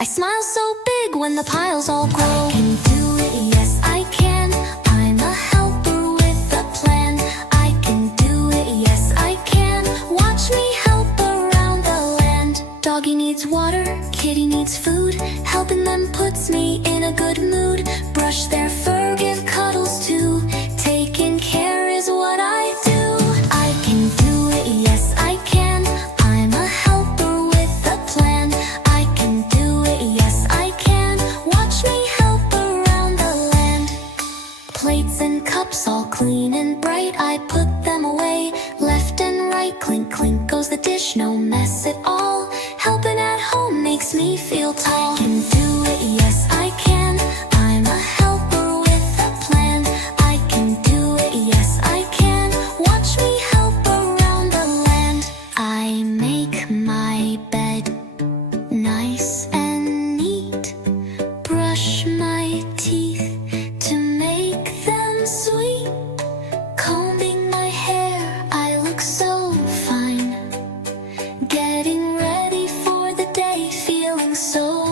I smile so big when the piles all grow. I can do it, yes I can. I'm a helper with a plan. I can do it, yes I can. Watch me help around the land. Doggy needs water, kitty needs food. Helping them puts me in a good mood. Brush their fur, give cuddles too. Taking care is what I do. I can do it, yes I can. I'm a helper with a plan. I can do it, yes I can. Watch me help around the land. Plates and cups all clean and bright, I put them away, left and right. Clink, clink goes the dish, no mess at all. Helping at home makes me feel tall. I can do it, yes I can. I'm a helper with a plan. I can do it, yes I can. Watch me help around the land. I make my bed nice and neat. Brush my teeth to make them sweet. Combing my hair, I look so fine. Getting ready for the day, feeling so